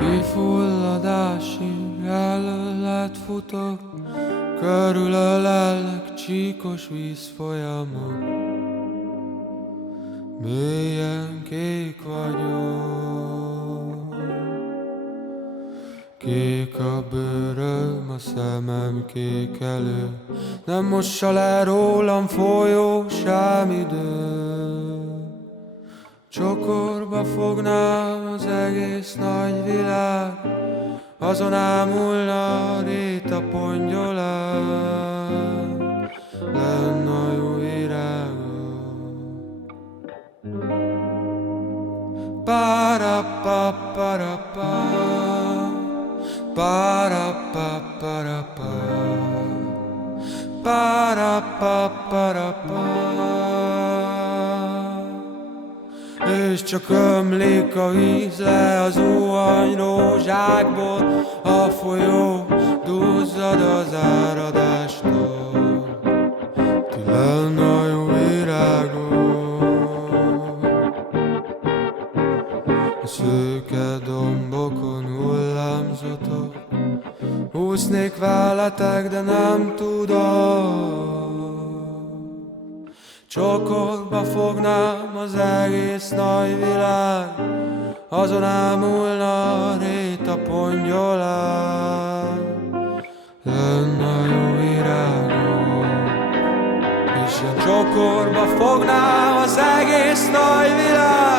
Kifulladási előlet futok, körülölellek csíkos vízfolyamok. Mélyen kék vagyok, kék a bőröm, a szemem kékelő, nem mossa le rólam folyó sem idő. Csokorba fognám az egész nagy világ, azon ámulna a réta pongyolán, lenn a jó virágok. Para-pa-para-pa, para-pa-para-pa, para-pa-para-pa. És csak ömlik a víz le az óhajrózsákból, a folyó duzzad az áradástól. Ti lenn a jó virágok, a szőke dombokon hullámzatok. Úsznék veletek, de nem tudok. Csokorba fognám az egész nagy világ, azon ámulna a réta pongyolán, lenn a jó virágok. És én csokorba fognám az egész nagy világ,